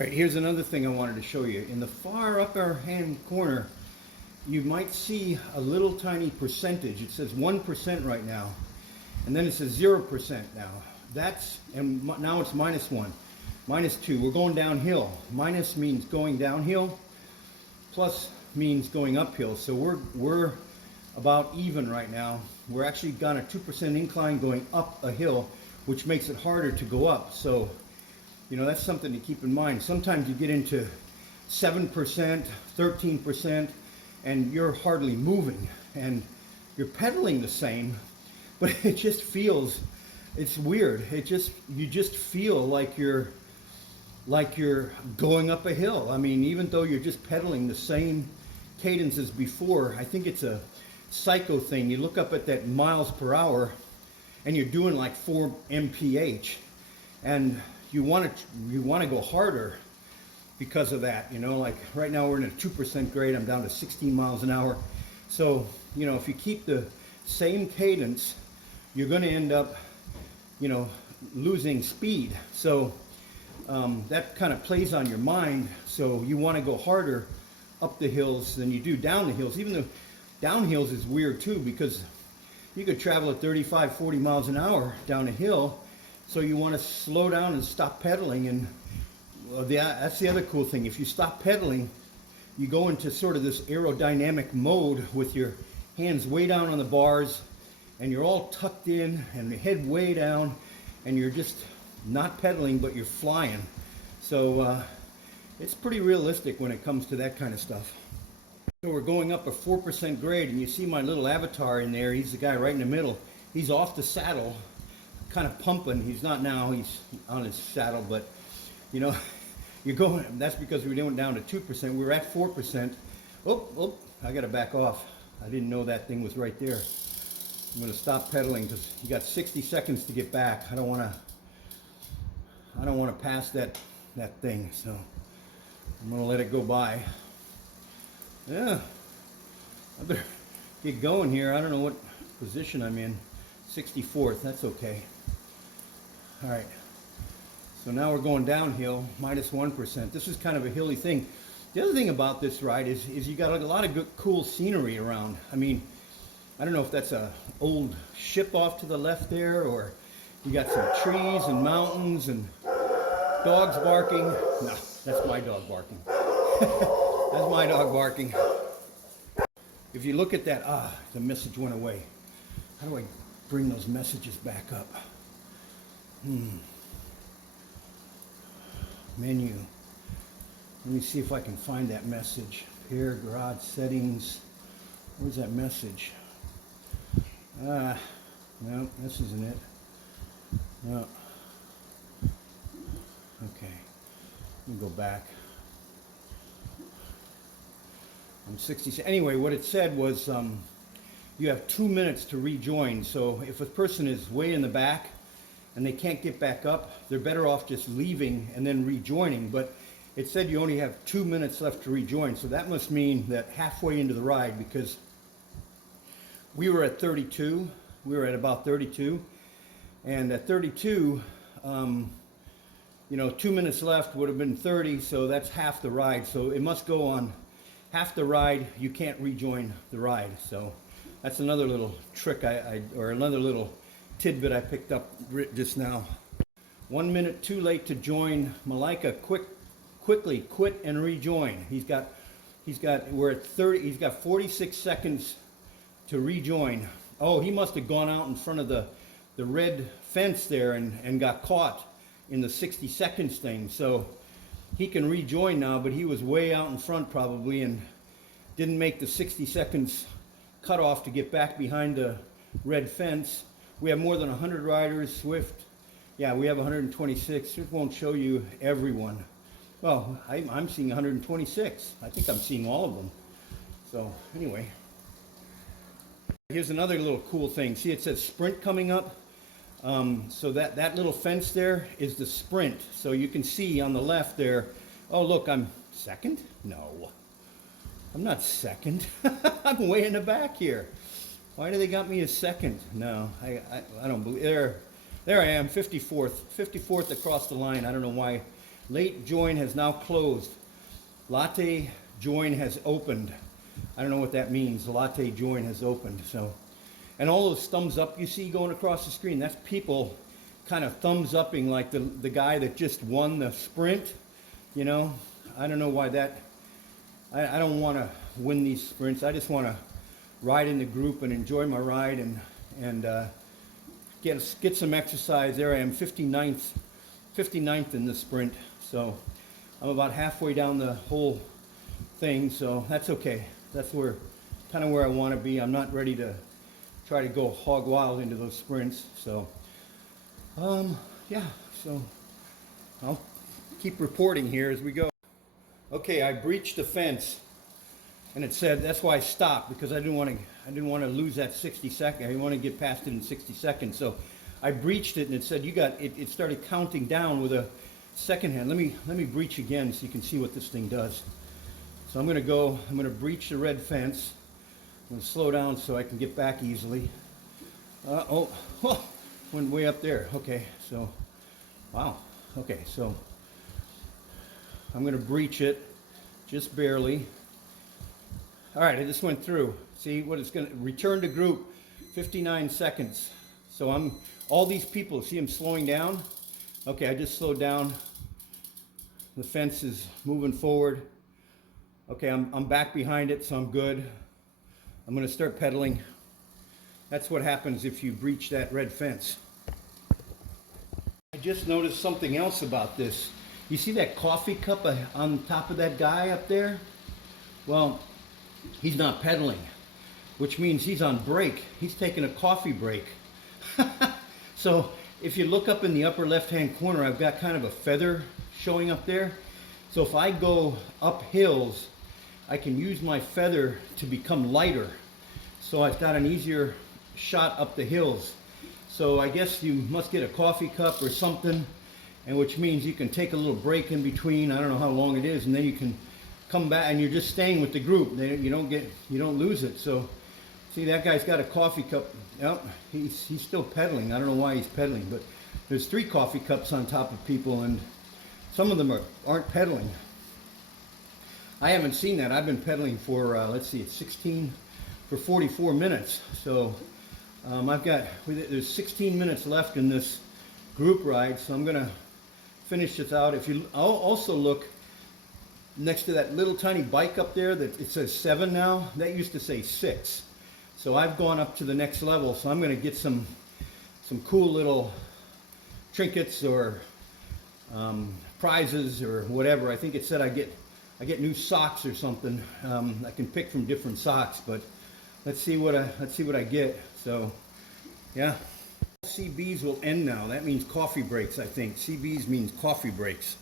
All right, here's another thing I wanted to show you. In the far upper hand corner, you might see a little tiny percentage. It says 1% right now, and then it says 0% now. Now it's -1, -2. We're going downhill. Minus means going downhill, plus means going uphill. So we're about even right now. We're actually got a 2% incline going up a hill, which makes it harder to go up. So that's something to keep in mind. Sometimes you get into 7%, 13%, and you're hardly moving, and you're pedaling the same, but it just feels, it's weird. You just feel like you're going up a hill. I mean, even though you're just pedaling the same cadence as before, I think it's a psycho thing. You look up at that miles per hour, and you're doing like 4 mph, and you want to go harder because of that. Like right now we're in a 2% grade. I'm down to 16 miles an hour. So if you keep the same cadence, you're going to end up losing speed. So that kind of plays on your mind. So you want to go harder up the hills than you do down the hills. Even though down hills is weird too, because you could travel at 35, 40 miles an hour down a hill. So you want to slow down and stop pedaling, and that's the other cool thing. If you stop pedaling, you go into sort of this aerodynamic mode with your hands way down on the bars, and you're all tucked in and the head way down, and you're just not pedaling, but you're flying. So it's pretty realistic when it comes to that kind of stuff. So we're going up a 4% grade, and you see my little avatar in there. He's the guy right in the middle. He's off the saddle, kind of pumping. He's not now, he's on his saddle, but you're going, that's because we went down to 2%. We were at 4%. Oh, I gotta back off. I didn't know that thing was right there. I'm gonna stop pedaling because you got 60 seconds to get back. I don't wanna pass that thing, so I'm gonna let it go by. Yeah, I better get going here. I don't know what position I'm in. 64th, that's okay. All right, so now we're going downhill, -1%. This is kind of a hilly thing. The other thing about this ride is you got a lot of good, cool scenery around. I mean, I don't know if that's a old ship off to the left there, or you got some trees and mountains and dogs barking. No, that's my dog barking. That's my dog barking. If you look at that, the message went away. How do I bring those messages back up? Menu. Let me see if I can find that message. Here, garage settings. Where's that message? No, this isn't it. No. Okay. Let me go back. I'm 60. Anyway, what it said was you have 2 minutes to rejoin. So if a person is way in the back and they can't get back up, they're better off just leaving and then rejoining. But it said you only have 2 minutes left to rejoin. So that must mean that halfway into the ride, because we were at 32, we were at about 32. And at 32, 2 minutes left would have been 30. So that's half the ride. So it must go on half the ride. You can't rejoin the ride. So that's another little trick or another little tidbit I picked up just now. 1 minute too late to join. Malika, quickly quit and rejoin. We're at 30. He's got 46 seconds to rejoin. Oh, he must have gone out in front of the red fence there and got caught in the 60 seconds thing. So he can rejoin now, but he was way out in front probably and didn't make the 60 seconds cutoff to get back behind the red fence. We have more than 100 riders. Zwift, yeah, we have 126. It won't show you everyone. Well, I'm seeing 126. I think I'm seeing all of them. So anyway, here's another little cool thing. See, it says sprint coming up. So that little fence there is the sprint. So you can see on the left there, oh look, I'm second? No, I'm not second. I'm way in the back here. Why do they got me as second? No, I don't believe, there I am, 54th across the line. I don't know why Late join has now closed. Latte join has opened. I don't know what that means. Latte join has opened. So, and all those thumbs up you see going across the screen, that's people kind of thumbs upping like the guy that just won the sprint. You know, I don't know why that. I don't want to win these sprints. I just want to ride in the group and enjoy my ride and get some exercise. There I am, 59th in the sprint. So I'm about halfway down the whole thing, so that's okay. That's kind of where I want to be. I'm not ready to try to go hog wild into those sprints. So yeah, so I'll keep reporting here as we go. Okay, I breached the fence, and it said, that's why I stopped, because I didn't want to lose that 60 seconds. I didn't want to get past it in 60 seconds. So I breached it, and it said it started counting down with a second hand. Let me breach again so you can see what this thing does. So I'm going to breach the red fence. I'm going to slow down so I can get back easily. Went way up there. Okay, so wow. Okay, so I'm going to breach it just barely. All right, I just went through. See what it's going to return to group, 59 seconds. So all these people, see them slowing down? Okay, I just slowed down. The fence is moving forward. Okay, I'm back behind it, so I'm good. I'm going to start pedaling. That's what happens if you breach that red fence. I just noticed something else about this. You see that coffee cup on top of that guy up there? Well, he's not pedaling, which means he's on break. He's taking a coffee break. So if you look up in the upper left-hand corner, I've got kind of a feather showing up there. So if I go up hills, I can use my feather to become lighter. So I've got an easier shot up the hills. So I guess you must get a coffee cup or something, and which means you can take a little break in between. I don't know how long it is, and then you can come back, and you're just staying with the group. You don't lose it. So see, that guy's got a coffee cup. Yep, he's still pedaling. I don't know why he's pedaling, but there's 3 coffee cups on top of people, and some of them aren't pedaling. I haven't seen that. I've been pedaling for let's see, it's 44 minutes. So there's 16 minutes left in this group ride, so I'm gonna finish this out. I'll also look next to that little tiny bike up there that it says 7 now. That used to say 6. So I've gone up to the next level. So I'm gonna get some cool little trinkets or prizes or whatever. I think it said I get new socks or something. I can pick from different socks, but let's see what I get. So yeah. CBs will end now. That means coffee breaks, I think. CBs means coffee breaks.